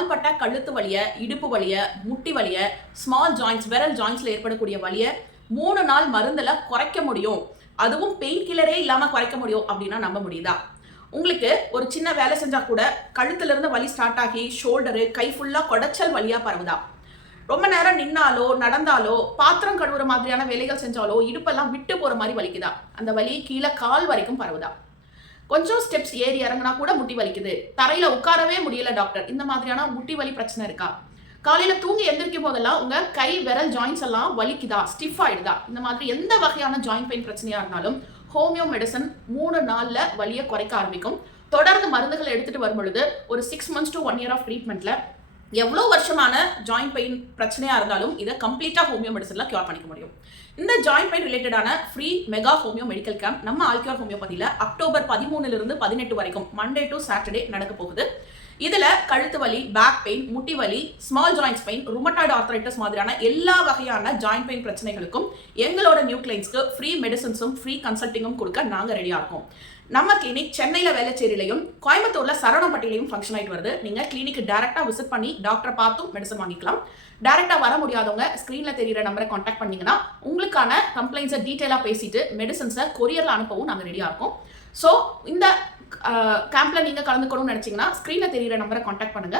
நாள்பட்ட கழுத்து வலிய, இடுப்பு வலிய, முட்டி வலிய, ஸ்மால் ஜாயின்ஸ், விரல் ஜாயின்ஸ்ல ஏற்படக்கூடிய வலிய 3 நாள் மருந்துல குறைக்க முடியும், அதுவும் பெயின் கில்லரே இல்லாம குறைக்க முடியும் அப்படின்னா நம்ப முடியுதா? உங்களுக்கு ஒரு சின்ன வேலை செஞ்சா கூட கழுத்துல இருந்து வலி ஸ்டார்ட் ஆகி ஷோல்டரு, கை ஃபுல்லா கொடைச்சல் வலியா பரவுதா? ரொம்ப நேரம் நின்னாலோ நடந்தாலோ பாத்திரம் கழுவுற மாதிரியான வேலைகள் செஞ்சாலோ இடுப்பெல்லாம் விட்டு போற மாதிரி வலிக்குதா? அந்த வலி கீழே கால் வரைக்கும் பரவுதா? கொஞ்சம் ஸ்டெப்ஸ் ஏறி இறங்கினா கூட முட்டி வலிக்குது, தரையில உட்காரவே முடியல டாக்டர், இந்த மாதிரியான முட்டி வலி பிரச்சனை இருக்கா? காலையில தூங்கி எந்திரிக்கும் போதெல்லாம் உங்க கை விரல் ஜாயின்ஸ் எல்லாம் வலிக்குதா, ஸ்டிஃப் ஆயிடுதா? இந்த மாதிரி எந்த வகையான ஜாயிண்ட் பெயின் பிரச்சனையா இருந்தாலும் ஹோமியோ மெடிசன் 3 நாள்ல வலியை குறைக்க ஆரம்பிக்கும். தொடர்ந்து மருந்துகளை எடுத்துட்டு வரும் பொழுது ஒரு 6 months to 1 year ஆஃப் ட்ரீட்மெண்ட்ல எவ்வளோ வருஷமான ஜாயிண்ட் பெயின் பிரச்சனையா இருந்தாலும் இதை கம்ப்ளீட்டா ஹோமியோ மெடிசன்ல கியூர் பண்ணிக்க முடியும். இந்த ஜாயிண்ட் பெயின் ரிலேட்டடான free mega homeo medical camp நம்ம ஆல்கியூர் ஹோமியோபதியில அக்டோபர் 13 to 18 வரைக்கும் மண்டே டு சாட்டர்டே நடக்க போகுது. இதுல கழுத்து வலி, பேக் பெயின், முட்டி வலி, small joins pain, rheumatoid arthritis மாதிரியான எல்லா வகையான ஜாயிண்ட் பெயின் பிரச்சனைகளுக்கும் எங்களோட நியூ கிளைண்ட்ஸ்க்கு ஃப்ரீ மெடிசன்ஸும் ஃப்ரீ கன்சல்டிங்கும் கொடுக்க நாங்க ரெடியா இருக்கோம். நம்ம கிளினிக் சென்னையில வேளச்சேரியிலையும் கோயம்புத்தூர்ல சரவணப்பட்டியிலையும் ஃபங்க்ஷன் ஆயிட்டு வருது. நீங்க கிளினிக் டைரக்டா விசிட் பண்ணி டாக்டரை பார்த்தும் மெடிசன் வாங்கிக்கலாம். டைரக்டா வர முடியாதவங்க ஸ்கிரீன்ல தெரியுற நம்பரை கான்டாக்ட் பண்ணீங்கன்னா உங்களுக்கான கம்ப்ளைண்ட்ஸை டீட்டெயிலா பேசிட்டு மெடிசன்ஸை கொரியர்ல அனுப்பவும் நாங்க ரெடியா இருக்கோம். ஸோ இந்த கேம்ப்ல நீங்க கலந்துக்கணும்னு நினைச்சீங்கன்னா ஸ்கிரீன்ல தெரியுற நம்பரை கான்டாக்ட் பண்ணுங்க.